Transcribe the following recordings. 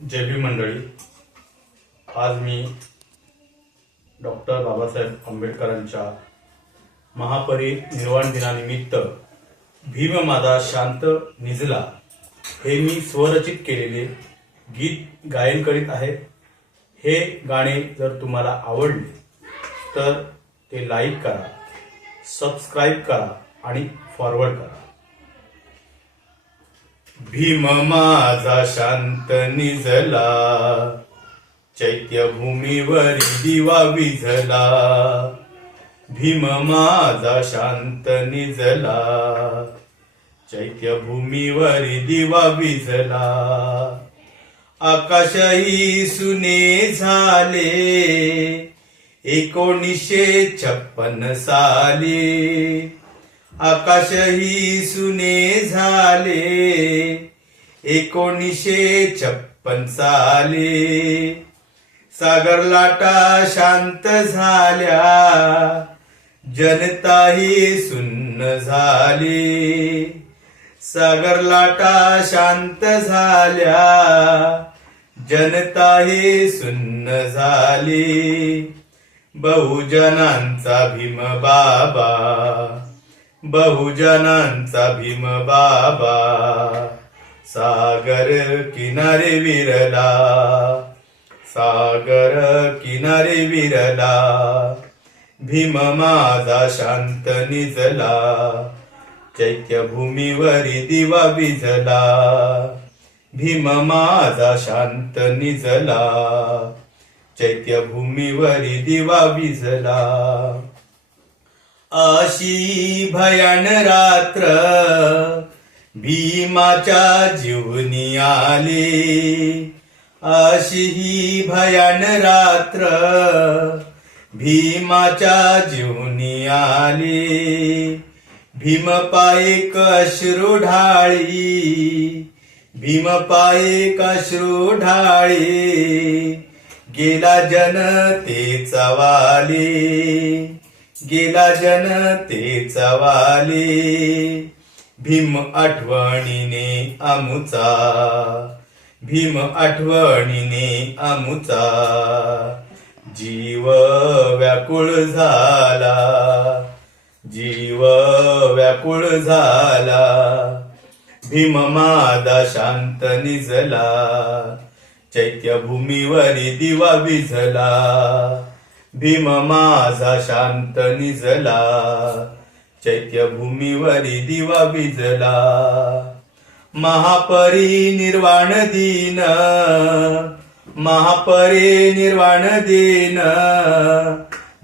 जय भीम मंडळी, आज मी डॉक्टर बाबासाहेब आंबेडकरांच्या महापरिनिर्वाण दिनानिमित्त भीम माझा शांत निजला हे मी स्वरचित केलेले गीत गायन करीत आहे। हे गाणे जर तुम्हाला आवडले तर ते लाईक करा, सबस्क्राईब करा आणि फॉरवर्ड करा। भीम माझा शांत निजला, चैत्यभूमीवरी दिवा विझला। भीम माझा शांत निजला, चैत्यभूमीवरी दिवा विझला। आकाशही सुने झाले 1956 साली। आकाशही सुने झाले 1956 साली। सागर लाटा शांत झाल्या, जनताही सुन्न झाली। सागर लाटा शांत झाल्या, जनताही सुन्न झाली। बहुजनांचा भीम बाबा, बहुजनांचा भीम बाबा, सागर किनारे विरला, सागर किनारे विरला। भीम माझा शांत निजला, चैत्यभूमीवरी दिवा विझला। भीम माझा शांत निजला, चैत्यभूमीवरी दिवा विझला। अशी भयान रात्र भीमाच्या जीवनी आली। अशी ही भयान रात्र भीमाच्या जीवनी आली। भीम पायी अश्रू ढाळी, भीम पायी अश्रू ढाळी। गेला जनतेचा वाली, गेला जनतेचा वाली। भीम आठवणीने आमुचा, भीम आठवणीने आमुचा। जीव व्याकुळ झाला, जीव व्याकुळ झाला। भीम माझा शांत निजला, चैत्यभूमीवरी दिवा विझला। भीम माझा शांत निजला, चैत्यभूमीवरी दिवा विझला। महापरिनिर्वाण दिन, महापरिनिर्वाण दिन।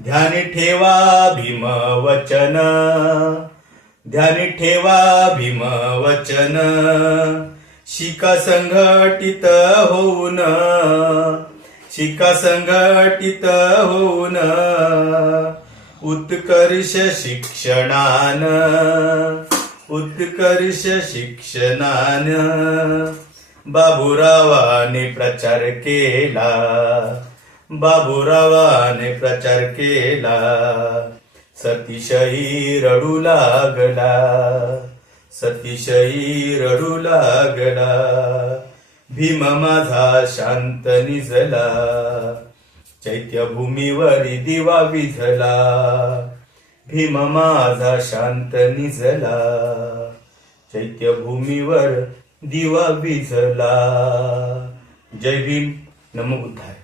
ध्यानी ठेवा भीम वचन, ध्यानी ठेवा भीम वचन। शिका संघटित होऊन, शिका संघटित होऊन। उत्कर्ष शिक्षणान, उत्कर्ष शिक्षणान। बाबूरावाने प्रचार केला, बाबूरावाने प्रचार केला। सतीशही रडू लागला, सतीशही रडू लागला। भीम माझा शांत निजला, चैत्यभूमीवरी दिवा विझला। भीम माझा शांत निजला, चैत्यभूमीवर दिवा विझला। जय भीम, नमो बुद्धाय।